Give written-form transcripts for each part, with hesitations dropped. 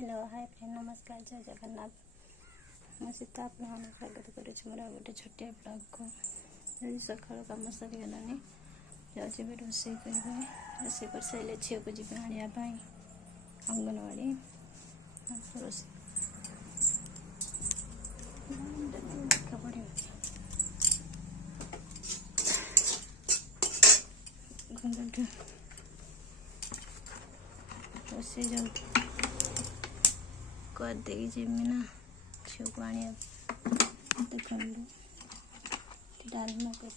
Hello hi friend नमस्कार जय जगन्नाथ मुझे आपने स्वागत करुँ मोर गोटे छोटिया ब्लॉग को यदि सकाल कम सरीगलानी जाऊँगी भी रोसे करेंगे रोसे कर सारे झील को जी आने अंगनवाड़ी रोसे देखा पड़े रोसे जाऊँ करदे जीमी ना झील को आने देखो डालमा कर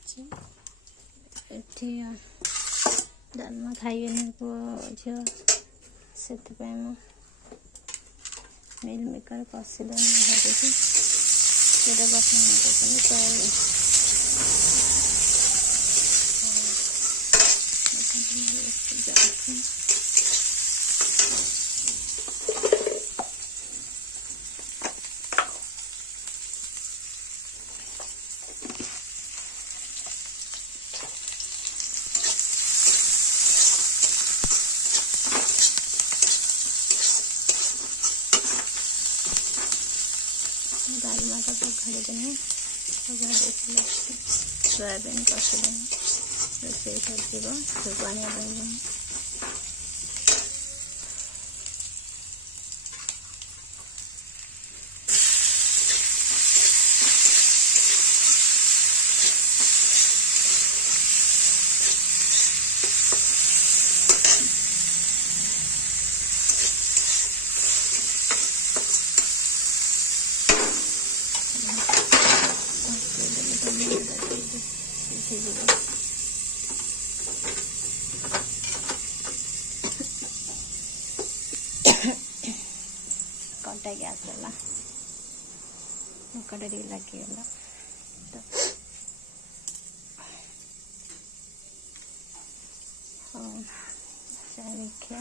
डालमा खाइबे पुओ झील से मिल मेकर कषिदे भाजी से डालमा तो पकड़ देने सोयाबीन कषिदे रोसे कर पानी कटा गैस कटा टे लगिगला हाँ देखिए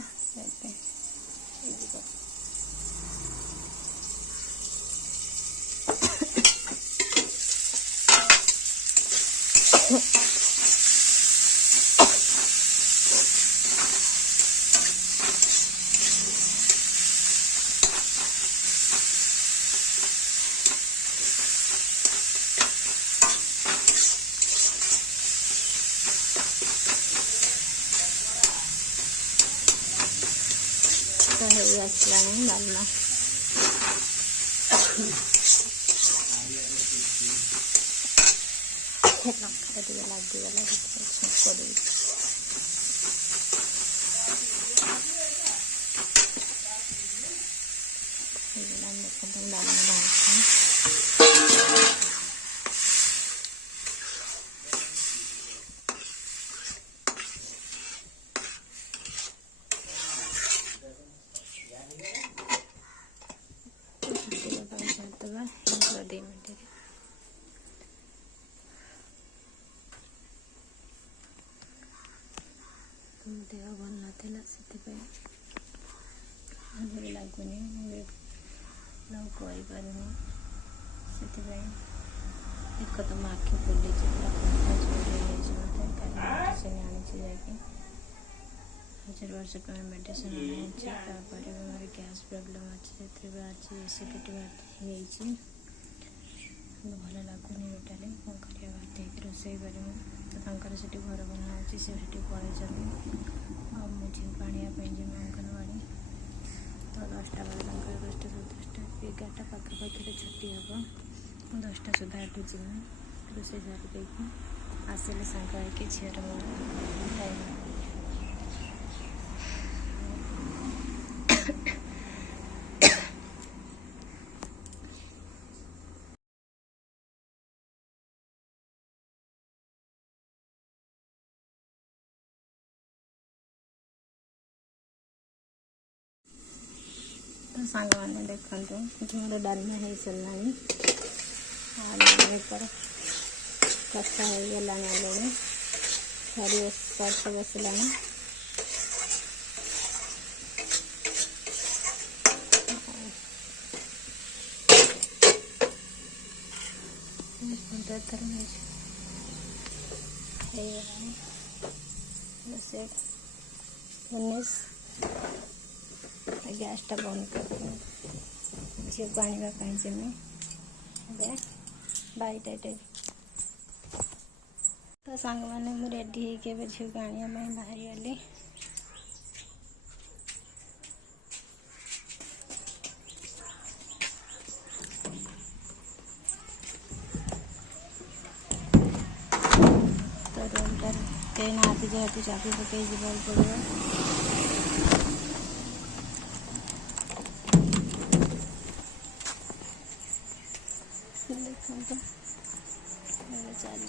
आसलानी डालमा लंका टे लगिगला छुंक दे देखते डालमा देह भल नाला से लगुनि कहीपरूनी से एक तो मो आखि फुली पूरा कंठा जोर मत मेडिसिन आनी 1000 वर्ष टका मेडिसिन आनी मोर गैस प्रॉब्लम अच्छी एसिडिटी बाहरी भल लगुनि टोटाली कौन कर बाध्य रोसे कर तो से घर बना से पलि मुझे पानी जीवी अंगनवाड़ी तो 10टा बजे 10टा 11टा पाखापाखि छुट्टी हम 10टा सुधा एटू जीवी रोसे सारी आसिले सांग झीर मोर खाइबा तो सांग मैंने देखते मोर डालमा हो सारानी पर कषा हो गला आलू सारी सर्फ बसला रोसे 19 गैसटा बंद कर झील को आने जमी बाईटा तो सांग मैंने मुझे रेडी होके झील को आने बाहरी गली तो रूमटा कहीं ना जेहतु चाबी पकई जावाक पड़ो देखो चल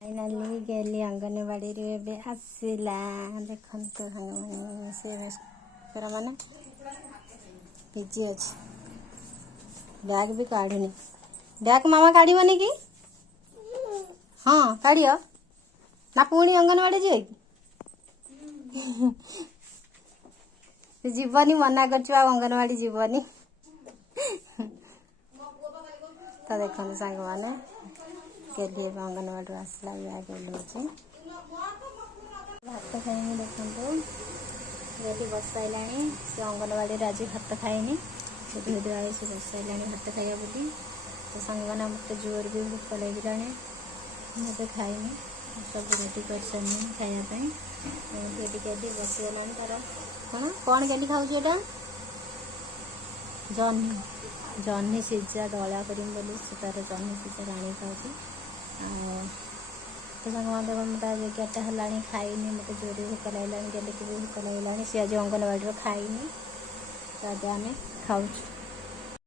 फाइनाली गली अंगनवाड़ी रे आसला देखो से माने पिजी अच्छे बैग भी काढ़ुनी बैग मामा काढ़नी कि हाँ काढ़ ना पुणी अंगनवाड़ी जी जीवनी मना कर अंगनवाड़ी जीवनी तो देखो सांग मैंने केली अंगनवाड़ी आसला बैग ओल्हे भात खाइनी देखो रेडी बसाइला से अंगनवाड़ी आज भात खाइनी धीरे धीरे से बसाइला भात खाइबा बोली तो सांग मैंने मत जोर भी भोक लगे मत खाइनी सब रेडी कर खायापी केली बसीगला तार कौन कौन केली खाऊ यहाँ जह्नी जह्नी सीझा दला करी तार जह्नी सीझा राणी खाऊँ तो सांग मत आज 11टा है खाइनी मत जोर भोक लगे गेले भी भोक लगे सी आज अंगनवाड़ी खाइनी तो आज आम खाऊ।